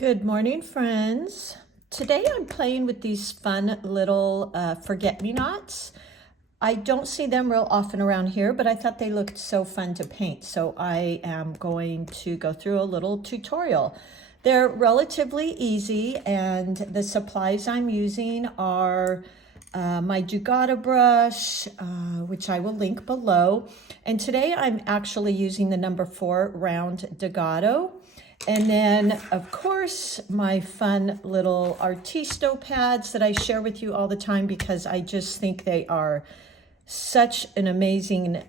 Good morning, friends. Today I'm playing with these fun little forget-me-nots. I don't see them real often around here, but I thought they looked so fun to paint. So I am going to go through a little tutorial. They're relatively easy, and the supplies I'm using are my Dugata brush, which I will link below. And today I'm actually using the number 4 round Dugata. And then, of course, my fun little Artisto pads that I share with you all the time because I just think they are such an amazing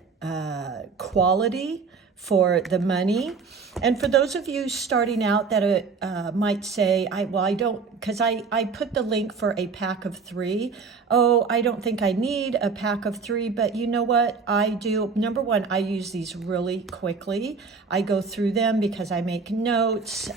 quality for the money. And for those of you starting out that might say, I don't, because I put the link for a pack of 3. Oh, I don't think I need a pack of 3, but you know what I do? Number one, I use these really quickly. I go through them because I make notes.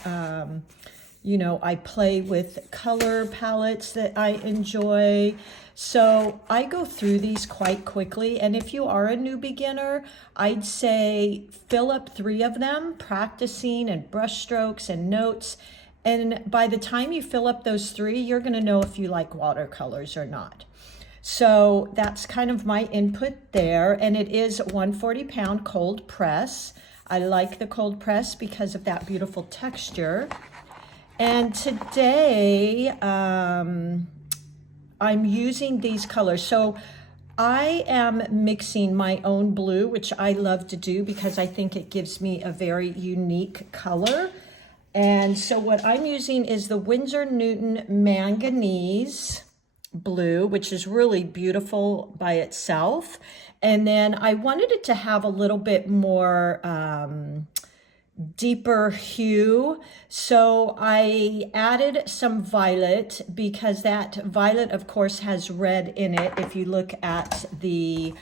You know, I play with color palettes that I enjoy. So I go through these quite quickly. And if you are a new beginner, I'd say fill up 3 of them, practicing and brush strokes and notes. And by the time you fill up those 3, you're going to know if you like watercolors or not. So that's kind of my input there. And it is 140-pound cold press. I like the cold press because of that beautiful texture. And today, I'm using these colors. So I am mixing my own blue, which I love to do because I think it gives me a very unique color. And so what I'm using is the Winsor Newton Manganese blue, which is really beautiful by itself. And then I wanted it to have a little bit more deeper hue, so I added some violet because that violet of course has red in it. If you look at the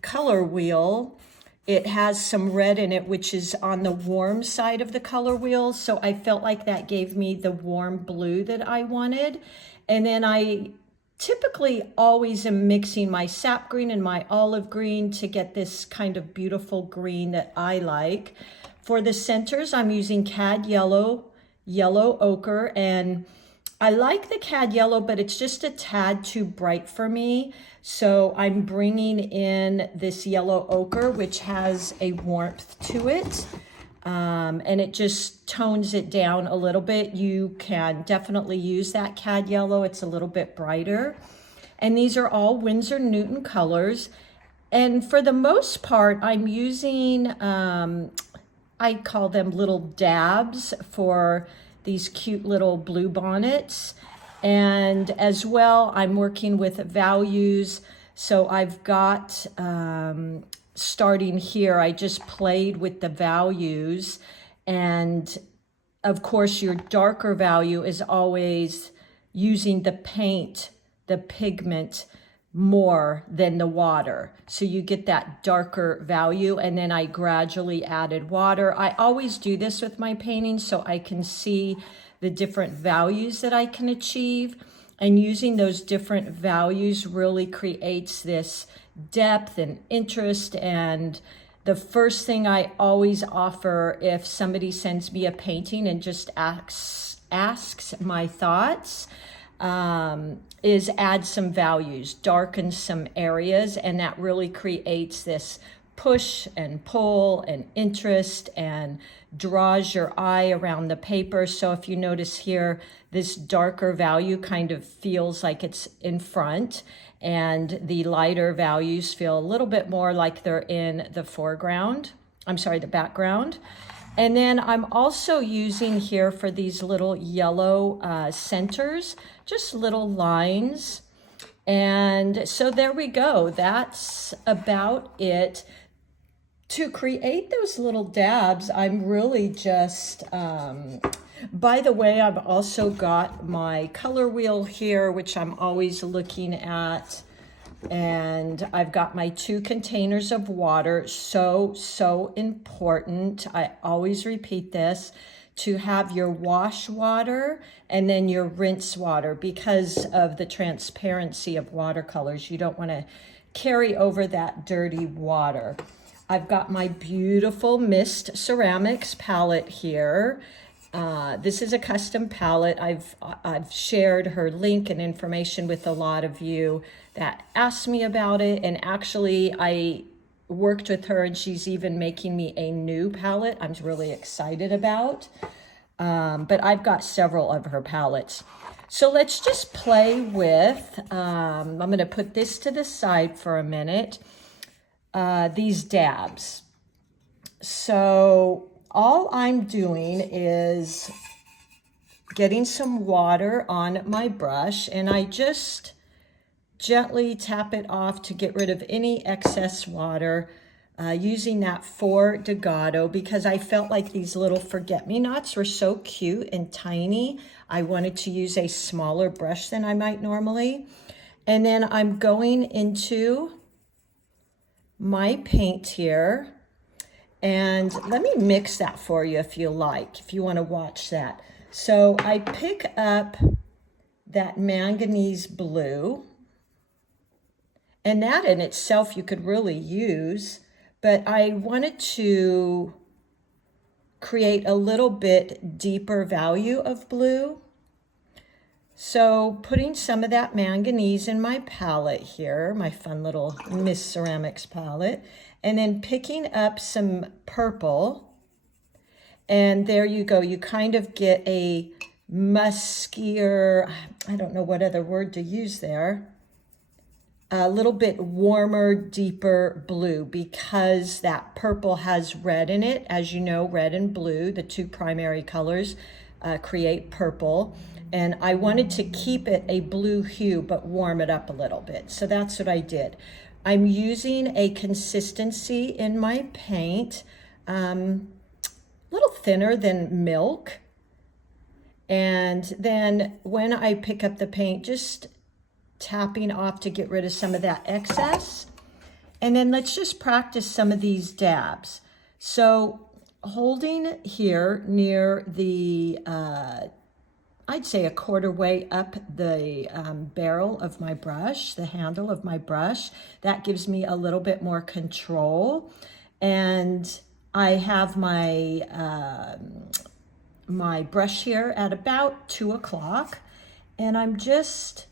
color wheel, it has some red in it, which is on the warm side of the color wheel, so I felt like that gave me the warm blue that I wanted. And then I typically always am mixing my sap green and my olive green to get this kind of beautiful green that I like. For the centers, I'm using cad yellow, yellow ochre, and I like the cad yellow, but it's just a tad too bright for me. So I'm bringing in this yellow ochre, which has a warmth to it, and it just tones it down a little bit. You can definitely use that cad yellow. It's a little bit brighter. And these are all Winsor Newton colors. And for the most part, I'm using I call them little dabs for these cute little blue bonnets. And as well, I'm working with values. So I've got, starting here, I just played with the values. And of course, your darker value is always using the paint, the pigment, more than the water. So you get that darker value, and then I gradually added water. I always do this with my paintings so I can see the different values that I can achieve. And using those different values really creates this depth and interest. And the first thing I always offer if somebody sends me a painting and just asks my thoughts, is add some values, darken some areas, and that really creates this push and pull and interest and draws your eye around the paper. So if you notice here, this darker value kind of feels like it's in front, and the lighter values feel a little bit more like they're in the foreground. I'm sorry, the background. And then I'm also using here for these little yellow centers, just little lines. And so there we go. That's about it. To create those little dabs, I'm really just, by the way, I've also got my color wheel here, which I'm always looking at. And I've got my 2 containers of water. So important. I always repeat this, to have your wash water and then your rinse water because of the transparency of watercolors. You don't want to carry over that dirty water. I've got my beautiful Mist Ceramics palette here. This is a custom palette. I've shared her link and information with a lot of you that asked me about it. And actually, I worked with her and she's even making me a new palette I'm really excited about. But I've got several of her palettes. So let's just play with, I'm going to put this to the side for a minute, these dabs. So all I'm doing is getting some water on my brush, and I just gently tap it off to get rid of any excess water, using that for Degato because I felt like these little forget-me-nots were so cute and tiny. I wanted to use a smaller brush than I might normally. And then I'm going into my paint here. And let me mix that for you if you like, if you want to watch that. So I pick up that manganese blue, and that in itself you could really use, but I wanted to create a little bit deeper value of blue. So putting some of that manganese in my palette here, my fun little Miss Ceramics palette, and then picking up some purple, and there you go. You kind of get a muskier, I don't know what other word to use there, a little bit warmer, deeper blue because that purple has red in it. As you know, red and blue, the two primary colors, create purple. And I wanted to keep it a blue hue, but warm it up a little bit. So that's what I did. I'm using a consistency in my paint, a little thinner than milk. And then when I pick up the paint, just tapping off to get rid of some of that excess. And then let's just practice some of these dabs. So holding here near the, I'd say a quarter way up the barrel of my brush, the handle of my brush. That gives me a little bit more control. And I have my, my brush here at about 2 o'clock. And I'm just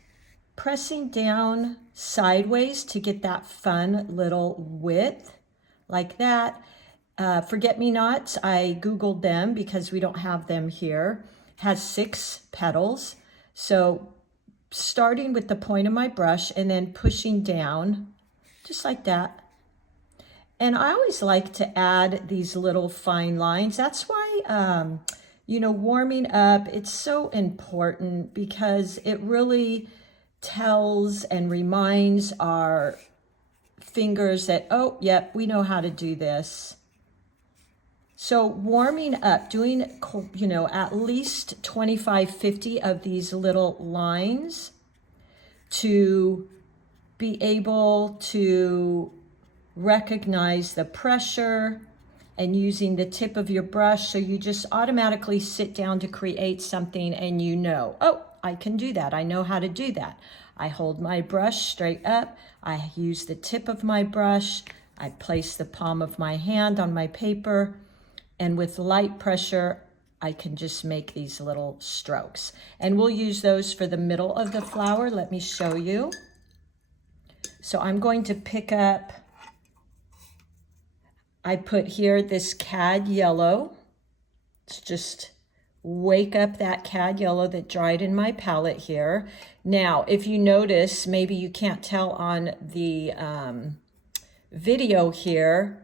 pressing down sideways to get that fun little width like that. Forget-me-nots, I Googled them because we don't have them here. Has 6 petals. So starting with the point of my brush and then pushing down just like that. And I always like to add these little fine lines. That's why, you know, warming up, it's so important because it really tells and reminds our fingers that, oh, yep, we know how to do this. So warming up, doing, you know, at least 25, 50 of these little lines to be able to recognize the pressure and using the tip of your brush. So you just automatically sit down to create something and you know, oh, I can do that. I know how to do that. I hold my brush straight up. I use the tip of my brush. I place the palm of my hand on my paper. And with light pressure, I can just make these little strokes. And we'll use those for the middle of the flower. Let me show you. So I'm going to pick up, I put here this cad yellow. It's just wake up that cad yellow that dried in my palette here. Now, if you notice, maybe you can't tell on the video here,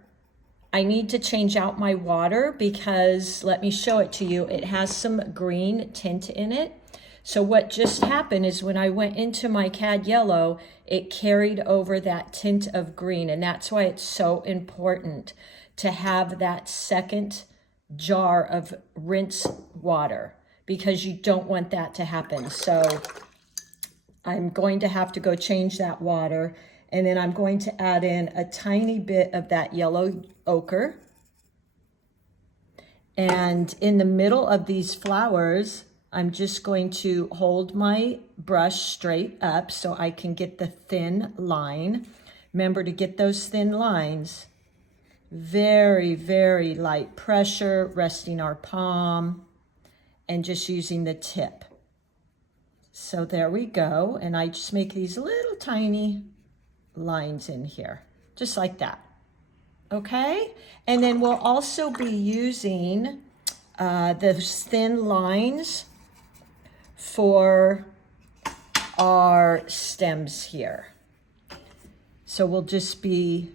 I need to change out my water because, let me show it to you, it has some green tint in it. So what just happened is when I went into my cad yellow, it carried over that tint of green. And that's why it's so important to have that second jar of rinse water because you don't want that to happen. So I'm going to have to go change that water. And then I'm going to add in a tiny bit of that yellow ochre. And in the middle of these flowers, I'm just going to hold my brush straight up so I can get the thin line. Remember to get those thin lines. Very, very light pressure, resting our palm. and just using the tip. So there we go. And I just make these little tiny lines in here, just like that. Okay. And then we'll also be using those thin lines for our stems here. So we'll just be,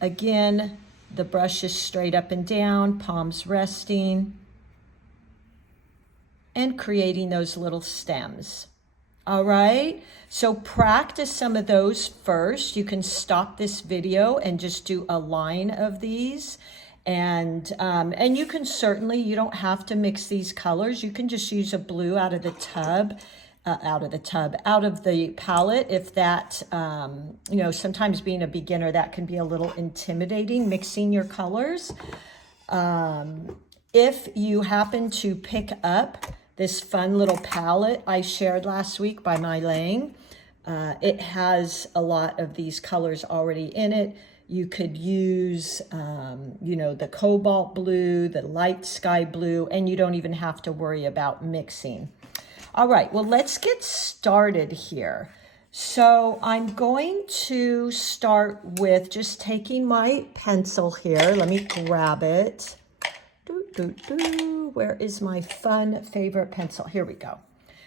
again, the brush is straight up and down, palms resting, and creating those little stems. All right, so practice some of those first. You can stop this video and just do a line of these. And you can certainly, you don't have to mix these colors. You can just use a blue out of the tub, out of the palette. If that, you know, sometimes being a beginner, that can be a little intimidating, mixing your colors. If you happen to pick up this fun little palette I shared last week by Mei-Liang, it has a lot of these colors already in it. You could use, you know, the cobalt blue, the light sky blue, and you don't even have to worry about mixing. All right, well, let's get started here. So I'm going to start with just taking my pencil here. Let me grab it. Where is my fun favorite pencil? Here we go.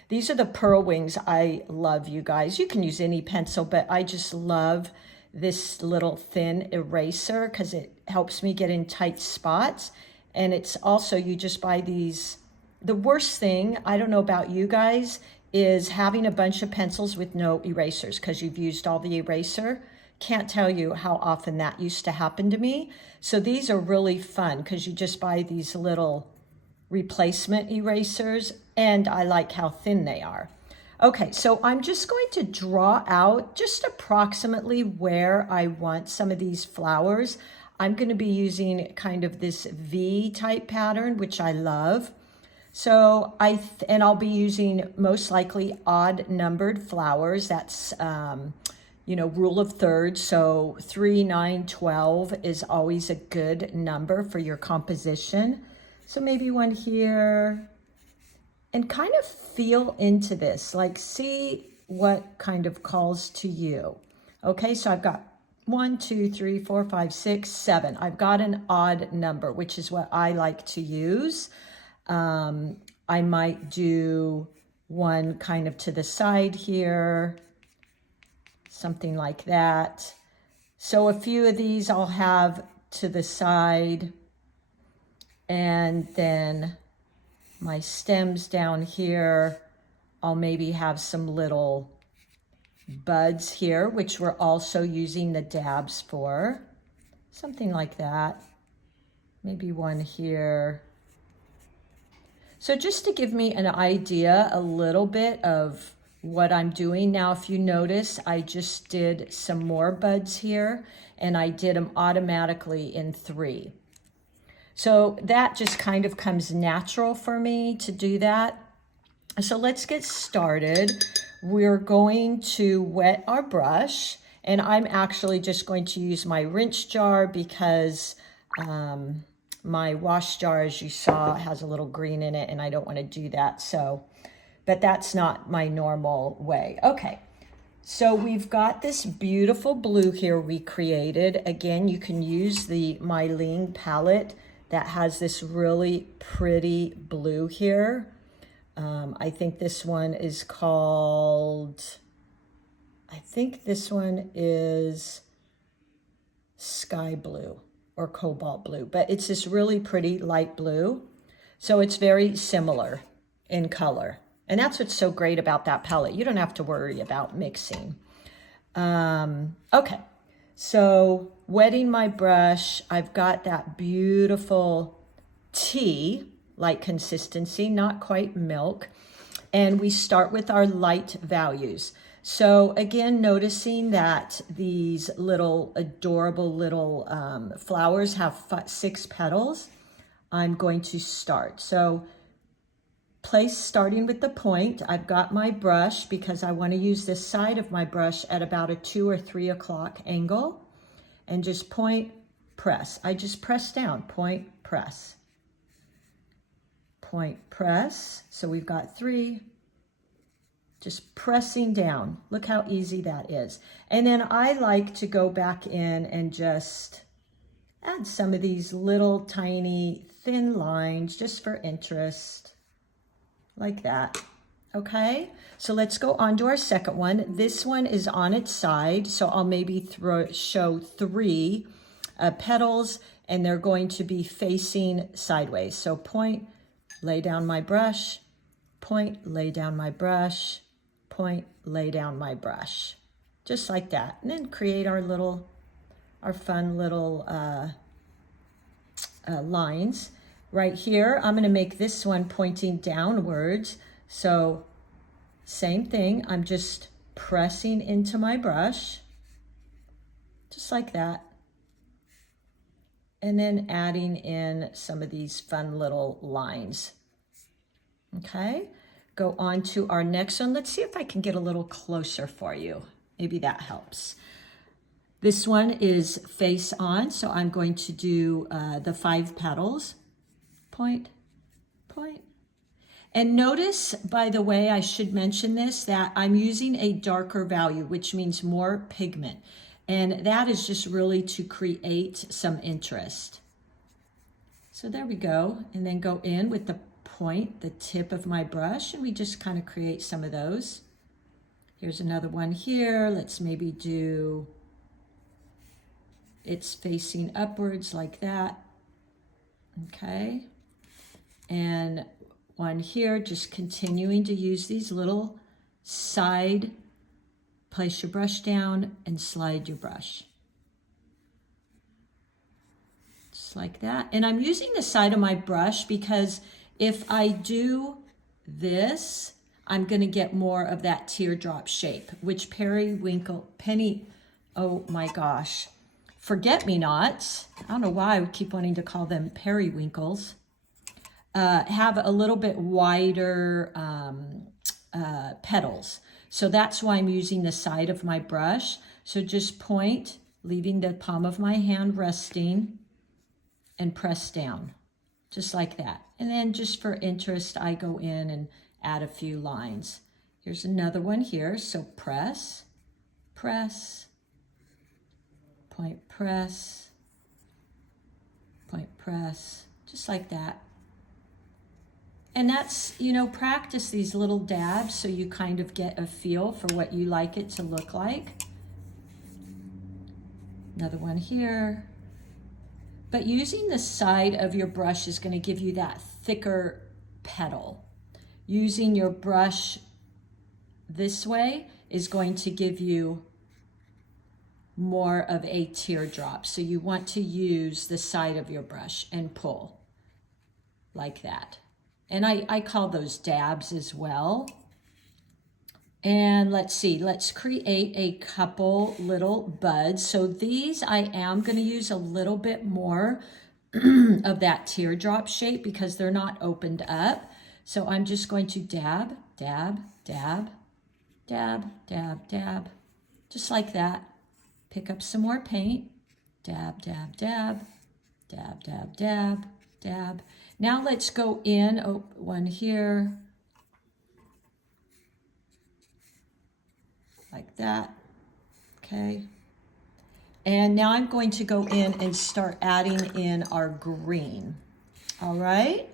These are the Pearl Wings. I love, you guys. You can use any pencil, but I just love this little thin eraser because it helps me get in tight spots. And it's also, you just buy these. The worst thing, I don't know about you guys, is having a bunch of pencils with no erasers because you've used all the eraser. Can't tell you how often that used to happen to me. So these are really fun because you just buy these little replacement erasers, and I like how thin they are. Okay, so I'm just going to draw out just approximately where I want some of these flowers. I'm going to be using kind of this V type pattern, which I love. So I'll be using most likely odd numbered flowers. That's, you know, rule of thirds. So 3, 9, 12 is always a good number for your composition. So maybe one here, and kind of feel into this, like see what kind of calls to you. Okay, so I've got 1, 2, 3, 4, 5, 6, 7. I've got an odd number, which is what I like to use. I might do one kind of to the side here, something like that. So a few of these I'll have to the side, and then my stems down here, I'll maybe have some little buds here, which we're also using the dabs for. Something like that. Maybe one here. So just to give me an idea a little bit of what I'm doing. Now, if you notice, I just did some more buds here, and I did them automatically in 3. So that just kind of comes natural for me to do that. So let's get started. We're going to wet our brush, and I'm actually just going to use my rinse jar because my wash jar, as you saw, has a little green in it, and I don't want to do that. So, but that's not my normal way. Okay, so we've got this beautiful blue here we created. Again, you can use the Mei-Liang palette that has this really pretty blue here. I think this one is called, I think this one is sky blue or cobalt blue, but it's this really pretty light blue. So it's very similar in color. And that's what's so great about that palette. You don't have to worry about mixing. Okay, so wetting my brush, I've got that beautiful tea-like consistency, not quite milk. And we start with our light values. So again, noticing that these little adorable little flowers have 6 petals, I'm going to start. So starting with the point, I've got my brush because I want to use this side of my brush at about a 2 or 3 o'clock angle, and just point, press. I just press down, point, press. point, press. So we've got 3, just pressing down. Look how easy that is. And then I like to go back in and just add some of these little tiny thin lines just for interest, like that. Okay, so let's go on to our second one. This one is on its side, so I'll maybe show 3 petals, and they're going to be facing sideways. So point, lay down my brush, point, lay down my brush, point, lay down my brush, just like that. And then create our fun little lines. Right here, I'm gonna make this one pointing downwards. So same thing, I'm just pressing into my brush, just like that. And then adding in some of these fun little lines. Okay, go on to our next one. Let's see if I can get a little closer for you. Maybe that helps. This one is face on, so I'm going to do the 5 petals. Point, point. And notice, by the way, I should mention this, that I'm using a darker value, which means more pigment. And that is just really to create some interest. So there we go. And then go in with the point, the tip of my brush, and we just kind of create some of those. Here's another one here. Let's maybe do, it's facing upwards like that. Okay. And one here, just continuing to use these little side, place your brush down and slide your brush. Just like that. And I'm using the side of my brush because if I do this, I'm going to get more of that teardrop shape, which oh my gosh, forget-me-nots, I don't know why I would keep wanting to call them periwinkles, have a little bit wider petals. So that's why I'm using the side of my brush. So just point, leaving the palm of my hand resting, and press down, just like that. And then just for interest, I go in and add a few lines. Here's another one here. So press, press, point, press, point, press, just like that. And that's, you know, practice these little dabs so you kind of get a feel for what you like it to look like. Another one here. But using the side of your brush is going to give you that thicker petal. Using your brush this way is going to give you more of a teardrop. So you want to use the side of your brush and pull like that. And I call those dabs as well. And let's see, let's create a couple little buds. So these I am going to use a little bit more of that teardrop shape because they're not opened up. So I'm just going to dab, dab, dab, dab, dab, dab, just like that. Pick up some more paint, dab, dab, dab, dab, dab, dab, dab. Now let's go in, oh, one here, like that, okay. And now I'm going to go in and start adding in our green, all right.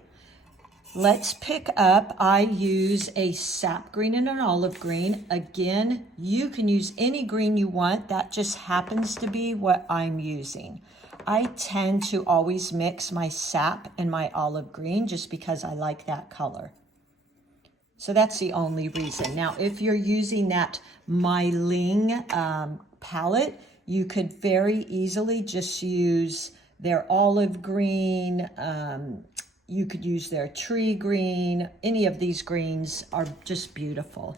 Let's pick up, I use a sap green and an olive green. Again, you can use any green you want, that just happens to be what I'm using. I tend to always mix my sap and my olive green just because I like that color. So that's the only reason. Now, if you're using that Mei-Liang palette, you could very easily just use their olive green. You could use their tree green. Any of these greens are just beautiful.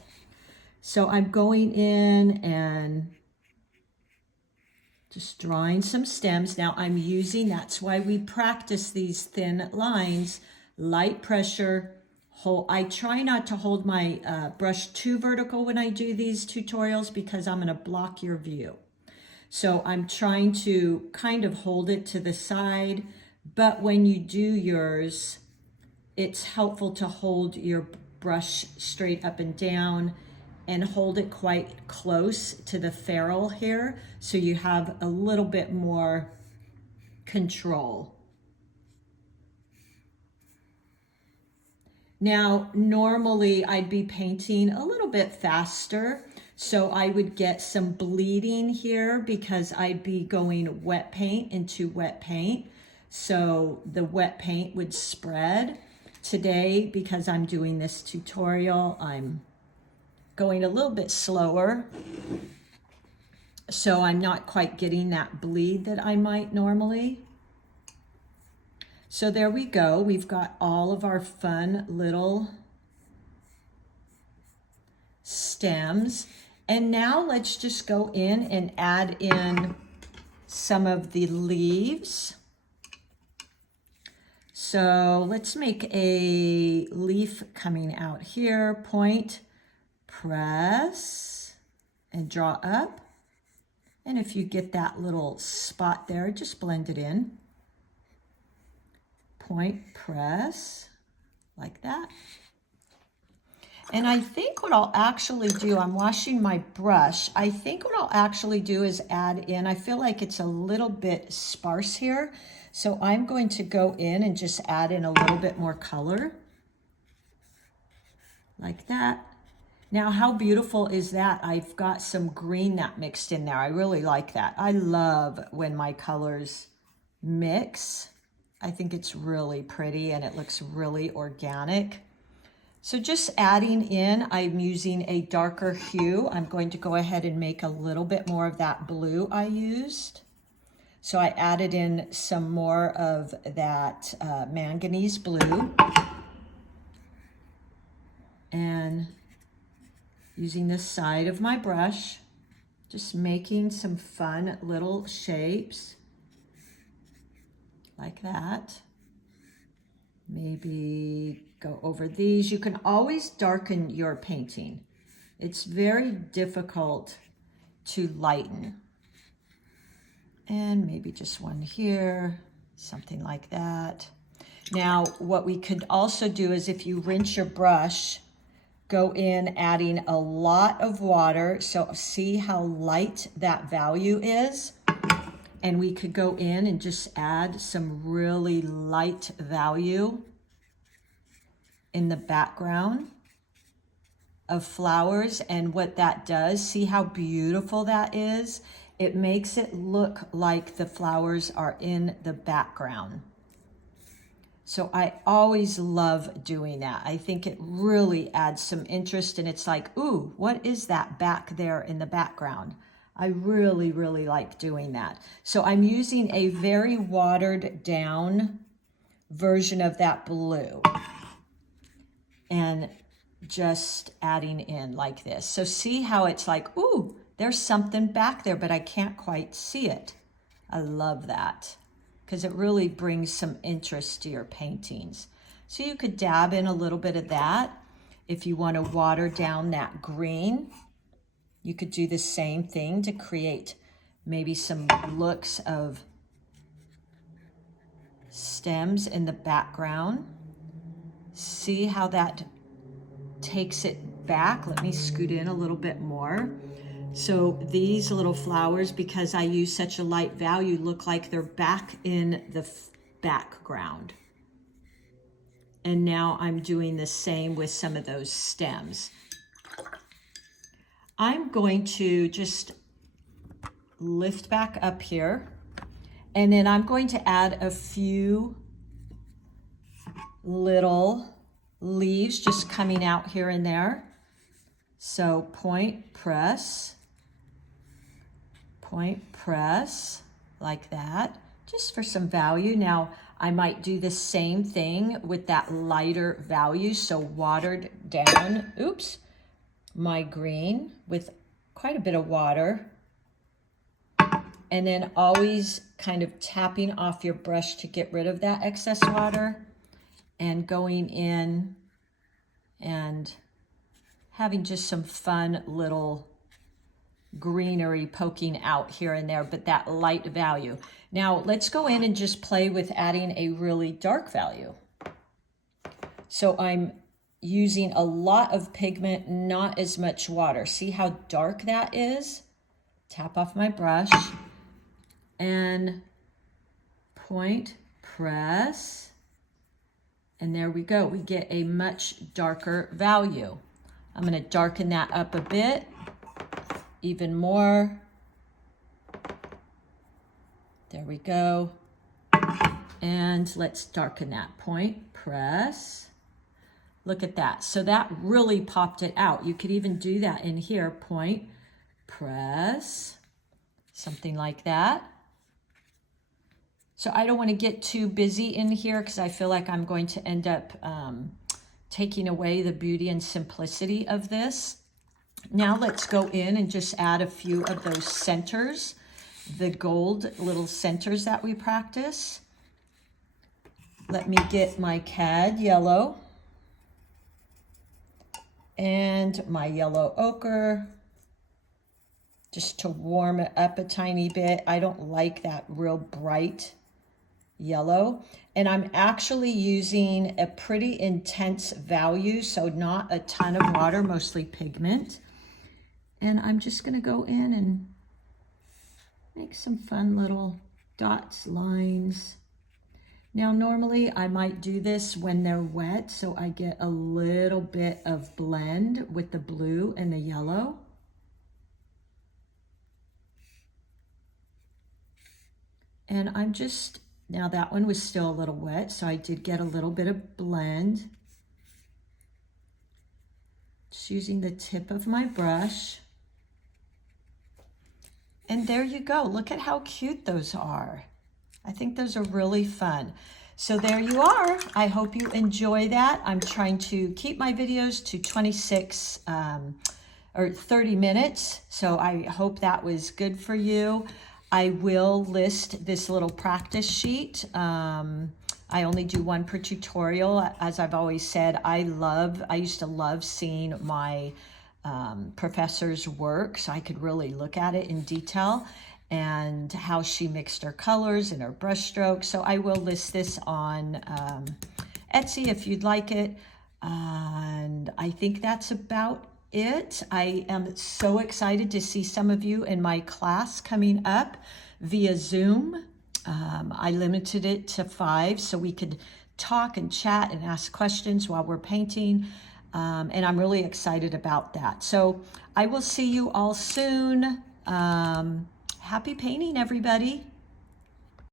So I'm going in and just drawing some stems. Now I'm using, that's why we practice these thin lines, light pressure. I try not to hold my brush too vertical when I do these tutorials because I'm going to block your view. So I'm trying to kind of hold it to the side, but when you do yours, it's helpful to hold your brush straight up and down and hold it quite close to the ferrule here so you have a little bit more control. Now, normally I'd be painting a little bit faster, so I would get some bleeding here because I'd be going wet paint into wet paint. So the wet paint would spread. Today, because I'm doing this tutorial, I'm going a little bit slower. So I'm not quite getting that bleed that I might normally. So there we go. We've got all of our fun little stems. And now let's just go in and add in some of the leaves. So let's make a leaf coming out here. Point, press, and draw up. And if you get that little spot there, just blend it in. Point, press, like that. And I think what I'll actually do, I'm washing my brush. I think what I'll actually do is add in, I feel like it's a little bit sparse here. So I'm going to go in and just add in a little bit more color. Like that. Now, how beautiful is that? I've got some green that mixed in there. I really like that. I love when my colors mix. I think it's really pretty and it looks really organic. So just adding in, I'm using a darker hue. I'm going to go ahead and make a little bit more of that blue I used. So I added in some more of that manganese blue. And using the side of my brush, just making some fun little shapes. Like that. Maybe go over these. You can always darken your painting. It's very difficult to lighten. And maybe just one here, something like that. Now, what we could also do is if you rinse your brush, go in adding a lot of water. So see how light that value is. And we could go in and just add some really light value in the background of flowers. And what that does, see how beautiful that is? It makes it look like the flowers are in the background. So I always love doing that. I think it really adds some interest and it's like, ooh, what is that back there in the background? I really, really like doing that. So I'm using a very watered down version of that blue and just adding in like this. So see how it's like, ooh, there's something back there, but I can't quite see it. I love that because it really brings some interest to your paintings. So you could dab in a little bit of that. If you want to water down that green, you could do the same thing to create maybe some looks of stems in the background. See how that takes it back? Let me scoot in a little bit more. So these little flowers, because I use such a light value, look like they're back in the background. And now I'm doing the same with some of those stems. I'm going to just lift back up here, and then I'm going to add a few little leaves just coming out here and there. So point, press, like that, just for some value. Now, I might do the same thing with that lighter value, so watered down, oops, my green with quite a bit of water, and then always kind of tapping off your brush to get rid of that excess water and going in and having just some fun little greenery poking out here and there, but that light value. Now let's go in and just play with adding a really dark value. So I'm using a lot of pigment, not as much water. See how dark that is? Tap off my brush and point, press, and there we go. We get a much darker value. I'm going to darken that up a bit, even more. There we go. And let's darken that point, press. Look at that. So that really popped it out. You could even do that in here, point, press, something like that. So I don't want to get too busy in here because I feel like I'm going to end up taking away the beauty and simplicity of this. Now let's go in and just add a few of those centers, the gold little centers that we practice. Let me get my cad yellow and my yellow ochre just to warm it up a tiny bit. I don't like that real bright yellow. And I'm actually using a pretty intense value, so not a ton of water, mostly pigment. And I'm just going to go in and make some fun little dots, lines. Now, normally I might do this when they're wet, so I get a little bit of blend with the blue and the yellow. And I'm just, now that one was still a little wet, so I did get a little bit of blend. Just using the tip of my brush. And there you go. Look at how cute those are. I think those are really fun. So there you are. I hope you enjoy that. I'm trying to keep my videos to 26 or 30 minutes. So I hope that was good for you. I will list this little practice sheet. I only do one per tutorial. As I've always said, I used to love seeing my professor's work, so I could really look at it in detail and how she mixed her colors and her brush strokes. So I will list this on Etsy if you'd like it. And I think that's about it. I am so excited to see some of you in my class coming up via Zoom. I limited it to 5 so we could talk and chat and ask questions while we're painting. And I'm really excited about that. So I will see you all soon. Happy painting, everybody.